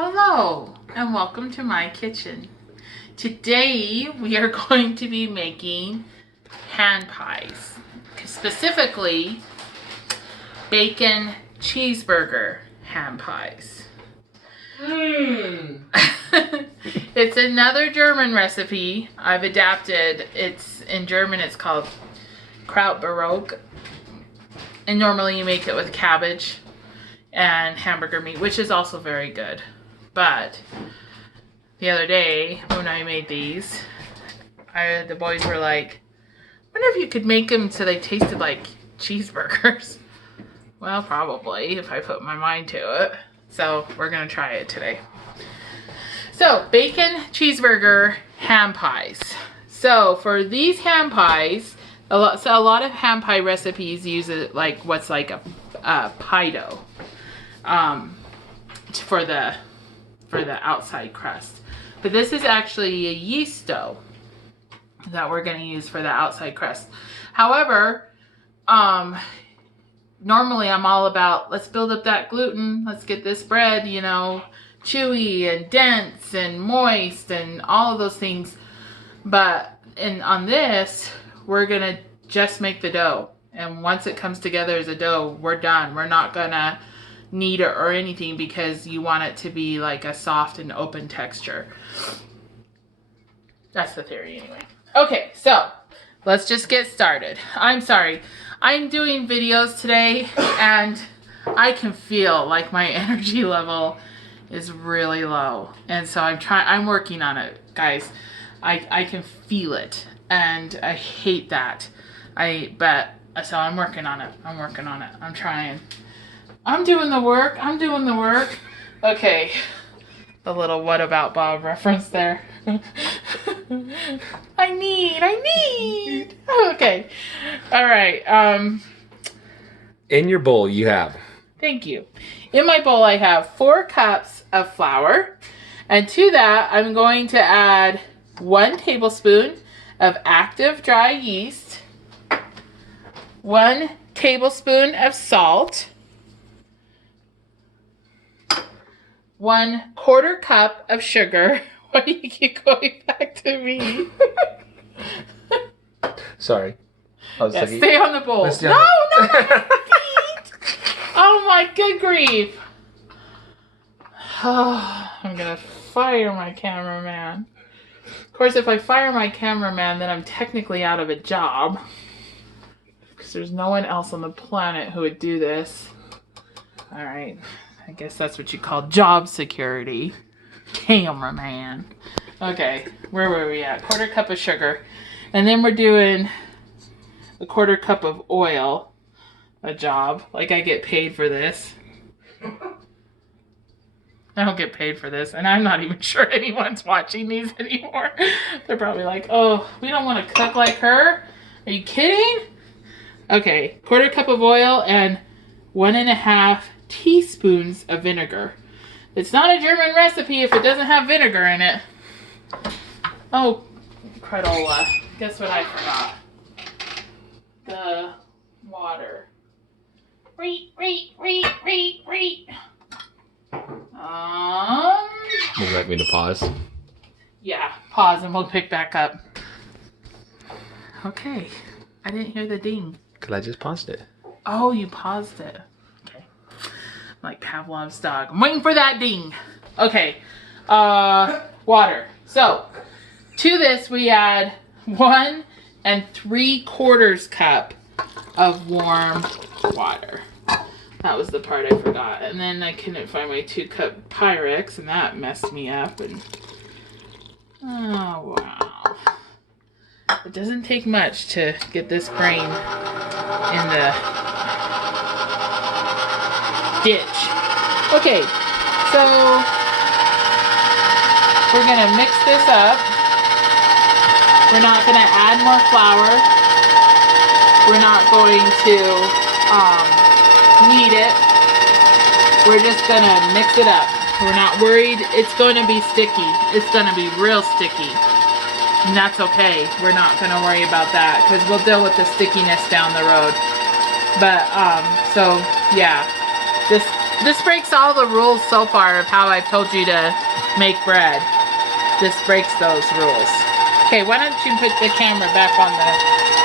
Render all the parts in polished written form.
Hello and welcome to my kitchen. Today we are going to be making hand pies, specifically bacon cheeseburger hand pies. It's another German recipe I've adapted. It's in German, it's called Krautbarock, and normally you make it with cabbage and hamburger meat, which is also very good. But the other day when I made these, the boys were like, I wonder if you could make them so they tasted like cheeseburgers. Well, probably if I put my mind to it. So we're gonna try it today. So bacon cheeseburger ham pies. So for these ham pies, a lot of ham pie recipes use it like what's like a pie dough for the outside crust. But this is actually a yeast dough that we're going to use for the outside crust. However, normally I'm all about, let's build up that gluten. Let's get this bread, you know, chewy and dense and moist and all of those things. But on this, we're going to just make the dough. And once it comes together as a dough, we're done. We're not going to knead it or anything because you want it to be like a soft and open texture. That's the theory anyway. Okay, so let's just get started. I'm sorry. I'm doing videos today and I can feel like my energy level is really low. And so I'm working on it, guys. I can feel it and I hate that. So I'm working on it. I'm trying. I'm doing the work. Okay. The little what about Bob reference there. I need. Okay. All right. In your bowl you have. Thank you. In my bowl I have 4 cups of flour. And to that I'm going to add 1 tablespoon of active dry yeast. 1 tablespoon of salt. 1/4 cup of sugar. Why do you keep going back to me? Sorry. Stay on the bowl. No, not my feet. Oh my good grief. Oh, I'm gonna fire my cameraman. Of course, if I fire my cameraman, then I'm technically out of a job. Because there's no one else on the planet who would do this. All right. I guess that's what you call job security. Cameraman. Okay, where were we at? 1/4 cup of sugar. And then we're doing 1/4 cup of oil. A job. Like I get paid for this. I don't get paid for this. And I'm not even sure anyone's watching these anymore. They're probably like, oh, we don't want to cook like her. Are you kidding? Okay, 1/4 cup of oil and 1.5 teaspoons of vinegar. It's not a German recipe if it doesn't have vinegar in it. Oh, credola. Guess what I forgot? The water. Reet. Would you like me to pause? Yeah, pause and we'll pick back up. Okay. I didn't hear the ding. Because I just paused it. Oh, you paused it. Like Pavlov's dog. I'm waiting for that ding. Okay. Water. So, to this we add 1 3/4 cup of warm water. That was the part I forgot. And then I couldn't find my 2-cup Pyrex, and that messed me up. And oh, wow. It doesn't take much to get this grain in the ditch. Okay, so we're gonna mix this up. We're not gonna add more flour. We're not going to knead it. We're just gonna mix it up. We're not worried it's going to be sticky. It's gonna be real sticky. And that's okay. We're not gonna worry about that because we'll deal with the stickiness down the road. But, so, yeah. Just This breaks all the rules so far of how I've told you to make bread. This breaks those rules. Okay, why don't you put the camera back on the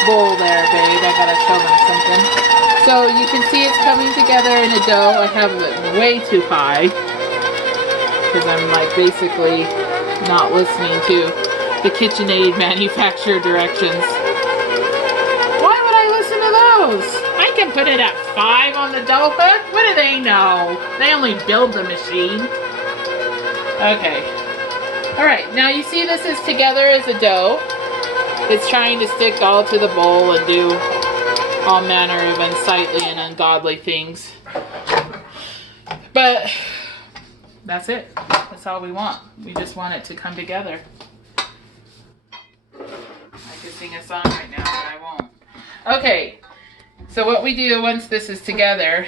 bowl there, babe? I gotta show them something. So you can see it's coming together in a dough. I have it way too high because I'm like basically not listening to the KitchenAid manufacturer directions. Why would I listen to those? I can put it at 5 on the dough hook. What do they know? They only build the machine. Okay. Alright, now you see this is together as a dough. It's trying to stick all to the bowl and do all manner of unsightly and ungodly things. But that's it. That's all we want. We just want it to come together. I could sing a song right now, but I won't. Okay, so what we do once this is together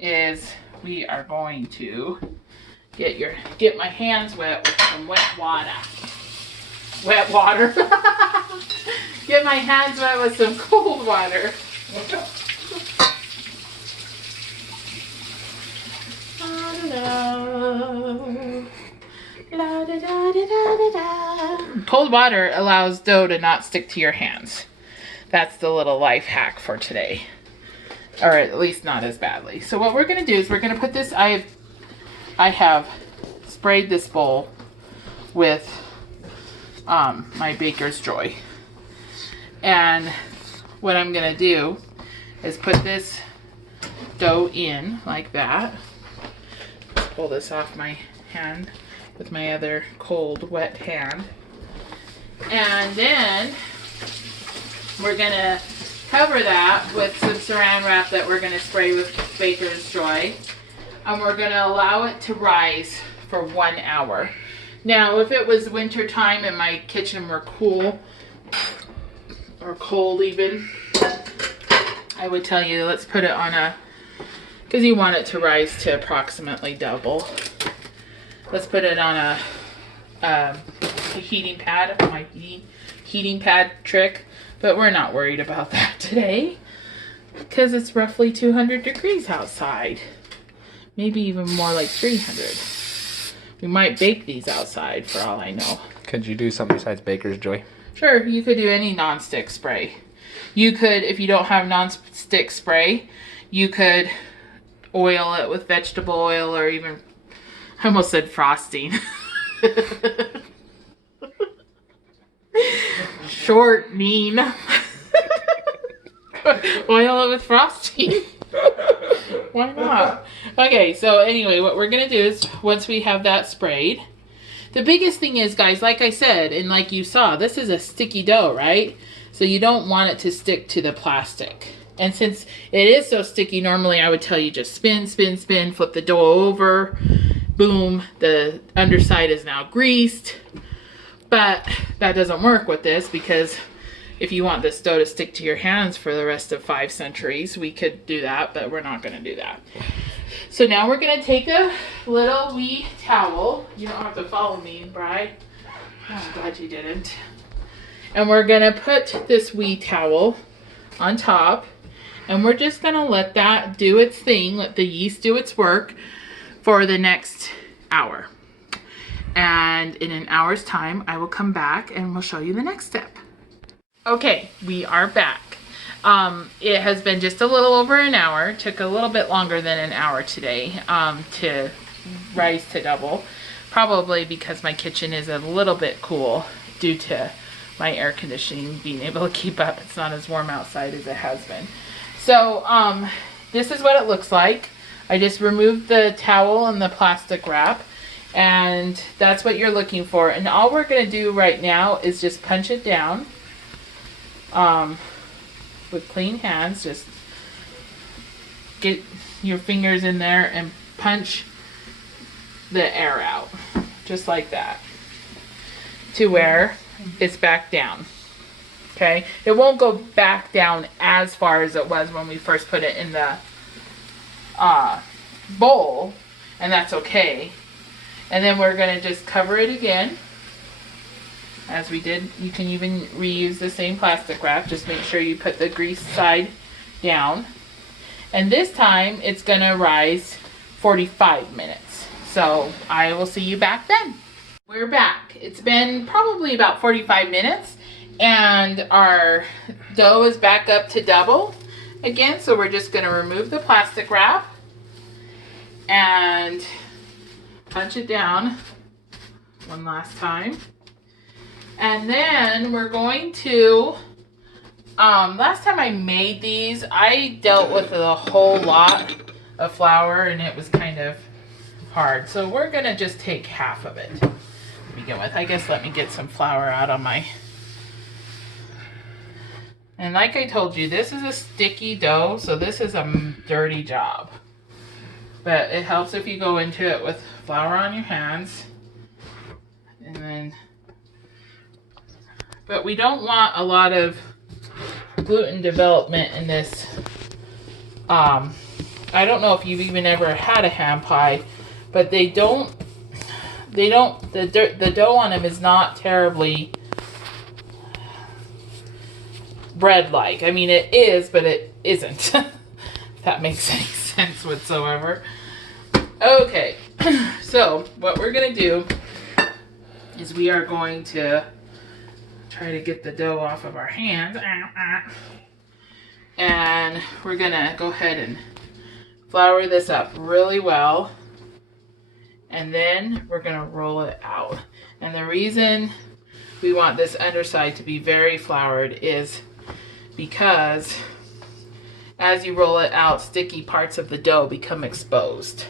is we are going to get my hands wet with some wet water. Wet water. Get my hands wet with some cold water. Cold water allows dough to not stick to your hands. That's the little life hack for today. Or at least not as badly. So what we're going to do is we're going to put this, I have sprayed this bowl with my Baker's Joy. And what I'm going to do is put this dough in like that. Pull this off my hand with my other cold, wet hand. And then we're going to cover that with some saran wrap that we're going to spray with Baker's Joy. And we're going to allow it to rise for 1 hour. Now, if it was winter time and my kitchen were cool, or cold even, I would tell you, let's put it on a, because you want it to rise to approximately double. Let's put it on a heating pad, my heating pad trick, but we're not worried about that today because it's roughly 200 degrees outside. Maybe even more like 300. We might bake these outside for all I know. Could you do something besides Baker's Joy? Sure, you could do any non-stick spray. You could, if you don't have non-stick spray, you could oil it with vegetable oil or even, I almost said frosting. Short, mean. Oil it with frosting. Why not? Okay, so anyway, what we're going to do is once we have that sprayed, the biggest thing is, guys, like I said, and like you saw, this is a sticky dough, right? So you don't want it to stick to the plastic. And since it is so sticky, normally I would tell you just spin, spin, spin, flip the dough over, boom, the underside is now greased. But that doesn't work with this because if you want this dough to stick to your hands for the rest of 5 centuries, we could do that, but we're not going to do that. So now we're going to take a little wee towel. You don't have to follow me, Bride. Oh, I'm glad you didn't. And we're going to put this wee towel on top. And we're just going to let that do its thing, let the yeast do its work for the next hour. And in an hour's time, I will come back and we'll show you the next step. Okay, we are back. It has been just a little over an hour. Took a little bit longer than an hour today to rise to double. Probably because my kitchen is a little bit cool due to my air conditioning being able to keep up. It's not as warm outside as it has been. So this is what it looks like. I just removed the towel and the plastic wrap. And that's what you're looking for. And all we're going to do right now is just punch it down. With clean hands, just get your fingers in there and punch the air out, just like that, to where it's back down. Okay, it won't go back down as far as it was when we first put it in the bowl, and that's okay. And then we're going to just cover it again. As we did, you can even reuse the same plastic wrap. Just make sure you put the grease side down. And this time it's gonna rise 45 minutes. So I will see you back then. We're back. It's been probably about 45 minutes and our dough is back up to double again. So we're just gonna remove the plastic wrap and punch it down one last time. And then we're going to, last time I made these, I dealt with a whole lot of flour and it was kind of hard. So we're gonna just take half of it to begin with. I guess let me get some flour out on my, and like I told you, this is a sticky dough, so this is a dirty job. But it helps if you go into it with flour on your hands. And then, but we don't want a lot of gluten development in this. I don't know if you've even ever had a ham pie, but the dough on them is not terribly bread-like. I mean, it is, but it isn't. If that makes any sense whatsoever. Okay, so what we're gonna do is we are going to try to get the dough off of our hands. And we're gonna go ahead and flour this up really well. And then we're gonna roll it out. And the reason we want this underside to be very floured is because as you roll it out, sticky parts of the dough become exposed.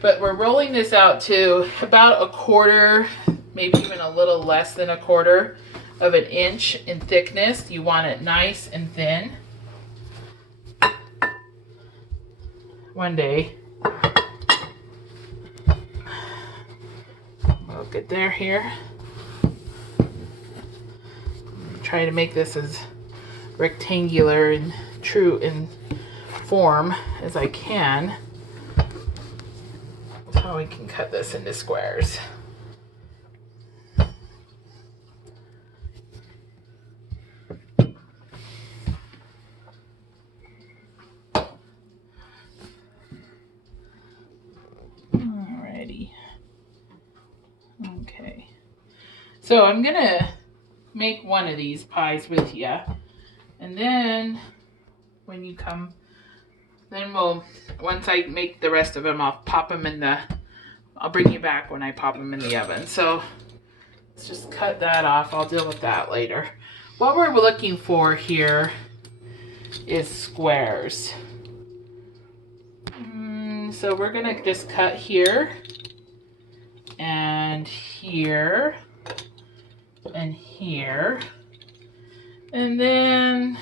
But we're rolling this out to about 1/4, maybe even a little less than 1/4 of an inch in thickness. You want it nice and thin. One day, we'll get there here. Try to make this as rectangular and true in form as I can. So we can cut this into squares. Alrighty. Okay. So I'm gonna make one of these pies with you. And then when you come, then once I make the rest of them, I'll bring you back when I pop them in the oven. So let's just cut that off. I'll deal with that later. What we're looking for here is squares. So we're gonna just cut here and here and here. And then,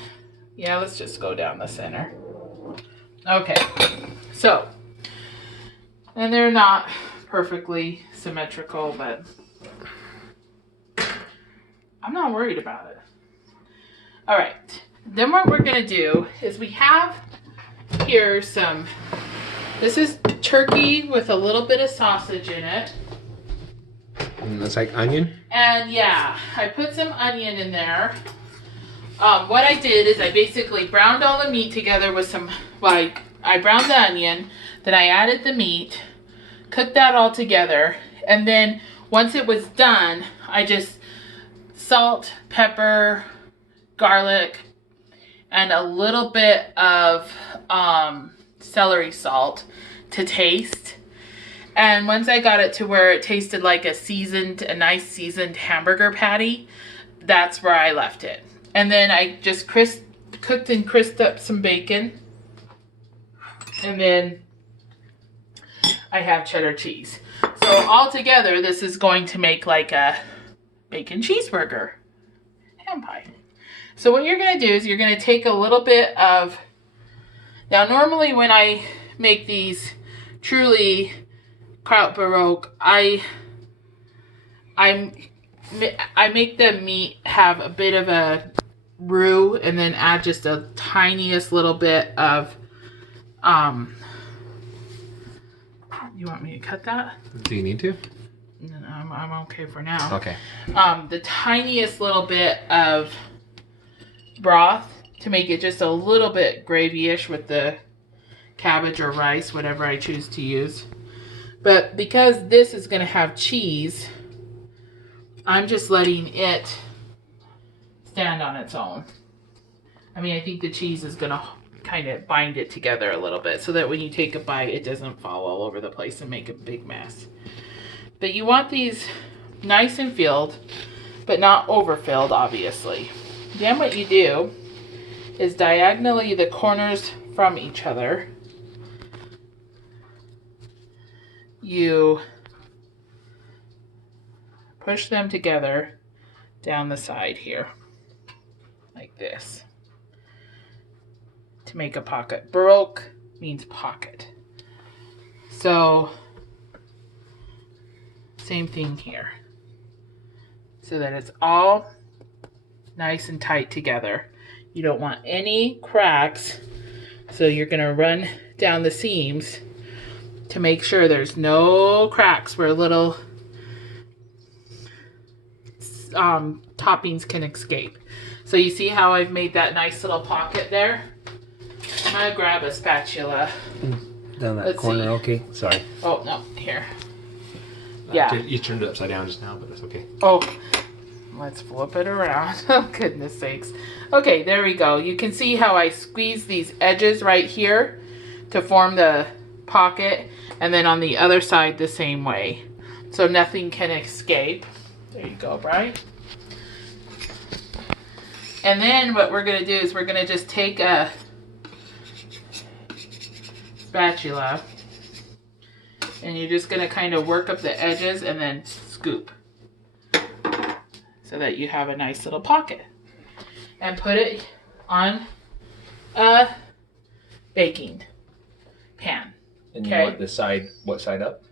yeah, let's just go down the center. Okay, so, and they're not perfectly symmetrical, but I'm not worried about it. All right, then what we're gonna do is we have here this is turkey with a little bit of sausage in it. And that's like onion? And yeah, I put some onion in there. What I did is I basically browned all the meat together with I browned the onion, then I added the meat, cooked that all together, and then once it was done, I just salt, pepper, garlic, and a little bit of celery salt to taste. And once I got it to where it tasted like a nice seasoned hamburger patty, that's where I left it. And then I just cooked and crisped up some bacon. And then I have cheddar cheese. So all together, this is going to make like a bacon cheeseburger ham pie. So what you're going to do is you're going to take a little bit of, now normally when I make these truly Kraut Baroque, I make the meat have a bit of a roux and then add just a tiniest little bit of, you want me to cut that? Do you need to? No, I'm okay for now. Okay. The tiniest little bit of broth to make it just a little bit gravy-ish with the cabbage or rice, whatever I choose to use. But because this is going to have cheese, I'm just letting it stand on its own. I mean, I think the cheese is going to kind of bind it together a little bit so that when you take a bite, it doesn't fall all over the place and make a big mess. But you want these nice and filled, but not overfilled, obviously. Then what you do is diagonally the corners from each other, you push them together down the side here, like this, to make a pocket. Baroque means pocket. So, same thing here, so that it's all nice and tight together. You don't want any cracks, so you're going to run down the seams to make sure there's no cracks where little toppings can escape. So you see how I've made that nice little pocket there? I'm going to grab a spatula. Down that Let's corner, see. okay. Sorry. Oh, no, here. Yeah. You turned it upside down just now, but it's okay. Oh, let's flip it around. Oh, goodness sakes. Okay, there we go. You can see how I squeeze these edges right here to form the pocket, and then on the other side the same way, so nothing can escape. There you go, Brian. And then what we're going to do is we're going to just take a spatula, and you're just going to kind of work up the edges and then scoop so that you have a nice little pocket, and put it on a baking pan. And you want the side, what side up?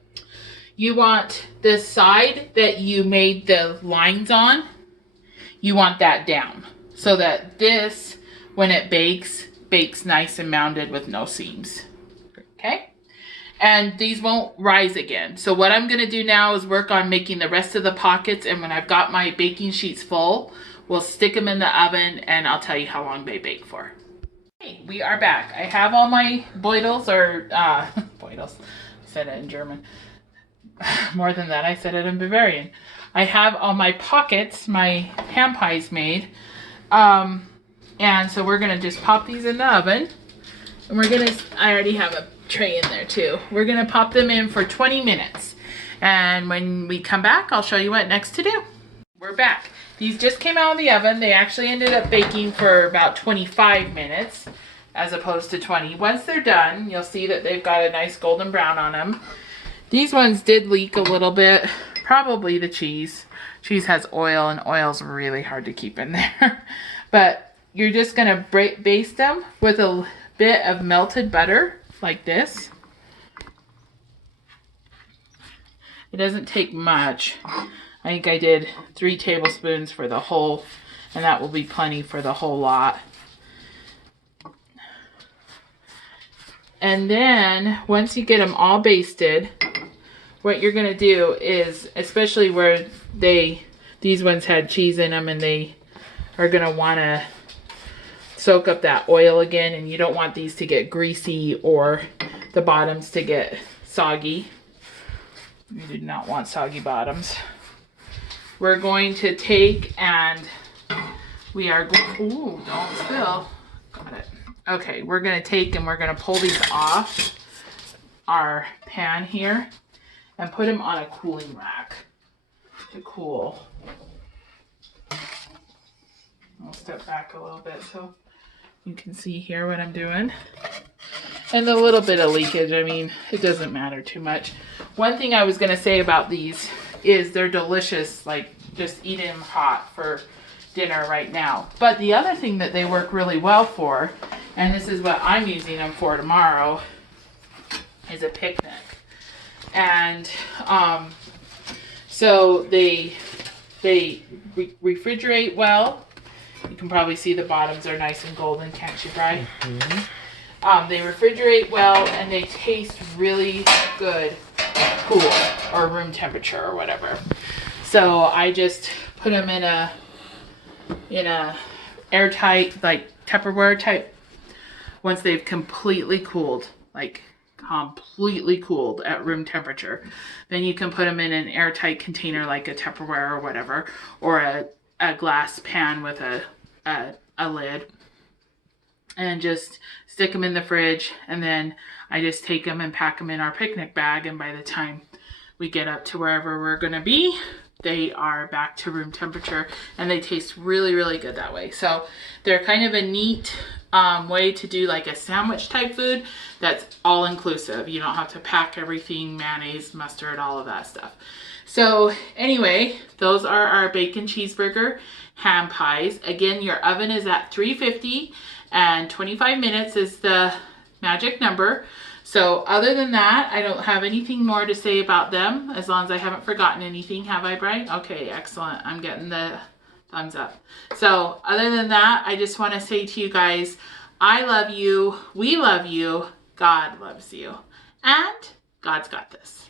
You want the side that you made the lines on, you want that down, so that this, when it bakes nice and mounded with no seams. Okay? And these won't rise again. So what I'm going to do now is work on making the rest of the pockets, and when I've got my baking sheets full, we'll stick them in the oven, and I'll tell you how long they bake for. Okay, we are back. I have all my boidels, or boidels. I said it in German. More than that, I said it in Bavarian. I have all my pockets, my ham pies made. And so we're going to just pop these in the oven. And we're going to, I already have a tray in there too. We're going to pop them in for 20 minutes. And when we come back, I'll show you what next to do. We're back. These just came out of the oven. They actually ended up baking for about 25 minutes as opposed to 20. Once they're done, you'll see that they've got a nice golden brown on them. These ones did leak a little bit. Probably the cheese. Cheese has oil, and oil's really hard to keep in there. But you're just going to baste them with a bit of melted butter, like this. It doesn't take much. I think I did 3 tablespoons for the whole, and that will be plenty for the whole lot. And then, once you get them all basted, what you're going to do is, especially where these ones had cheese in them, and they are going to want to soak up that oil again, and you don't want these to get greasy or the bottoms to get soggy. You do not want soggy bottoms. We're going to take and we are going, ooh, don't spill. Got it. Okay, we're going to take and we're going to pull these off our pan here and put them on a cooling rack to cool. I'll step back a little bit so you can see here what I'm doing. And a little bit of leakage, I mean, it doesn't matter too much. One thing I was going to say about these is they're delicious, like just eat them hot for dinner right now. But the other thing that they work really well for, and this is what I'm using them for tomorrow, is a picnic. And so they refrigerate well. You can probably see the bottoms are nice and golden, can't you, Bri? Mm-hmm. They refrigerate well, and they taste really good cool, or room temperature, or whatever. So I just put them in a airtight, like Tupperware type. Once they've completely cooled, like completely cooled at room temperature, then you can put them in an airtight container like a Tupperware or whatever, or a glass pan with a lid, and just stick them in the fridge. And then I just take them and pack them in our picnic bag, and by the time we get up to wherever we're gonna be, they are back to room temperature, and they taste really, really good that way. So they're kind of a neat way to do like a sandwich type food that's all inclusive. You don't have to pack everything, mayonnaise, mustard, all of that stuff. So anyway, those are our bacon cheeseburger ham pies. Again, your oven is at 350 and 25 minutes is the magic number. So other than that, I don't have anything more to say about them, as long as I haven't forgotten anything. Have I, Brian? Okay, excellent. I'm getting the thumbs up. So other than that, I just want to say to you guys, I love you. We love you. God loves you. And God's got this.